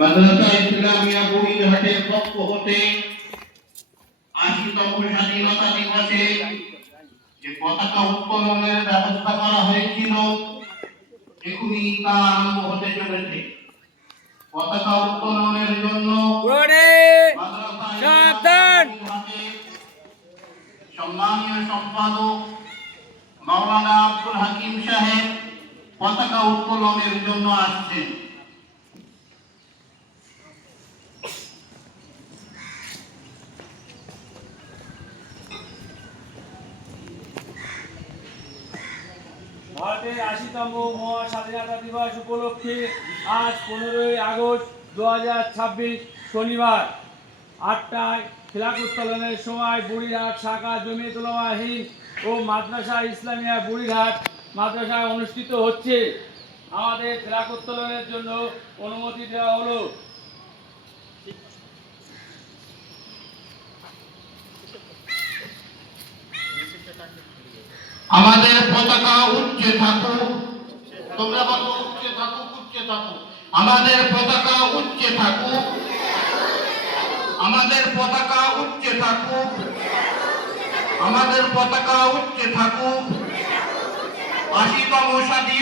মাদ্রাসা ইসলামিয়া বুড়িঘাটের পক্ষ হতে ৮০তম স্বাধীনতা দিবসে যে পতাকা উত্তোলনের ব্যবস্থা করা হয়েছিল এখনই তা আরম্ভ হতে চলেছে। পতাকা উত্তোলনের জন্য সম্মানীয় সম্পাদক মাওলানা আব্দুল হাকিম সাহেব পতাকা উত্তোলনের জন্য আসছেন। ভারতের ৮০তম স্বাধীনতা দিবস উপলক্ষে আজ ১৫ই আগস্ট ২০২৬ শনিবার ৮টায় ফ্ল্যাগ উত্তোলনের সময় বুড়িরহাট শাখা জমিয়ত উলামা হিন্দ ও মাদ্রাসা ইসলামিয়া বুড়িরহাট মাদ্রাসায় অনুষ্ঠিত হচ্ছে। আমাদের ফ্ল্যাগ উত্তোলনের জন্য অনুমতি দেওয়া হলো। আমাদের পতাকা উচ্চে থাকুক, তোমরা বলো উচ্চে থাকুক, উচ্চে থাকুক। আমাদের পতাকা উচ্চে থাকুক, আমাদের পতাকা উচ্চে থাকুক, আমাদের পতাকা উচ্চে থাকুক। ৮০তম স্বাধীন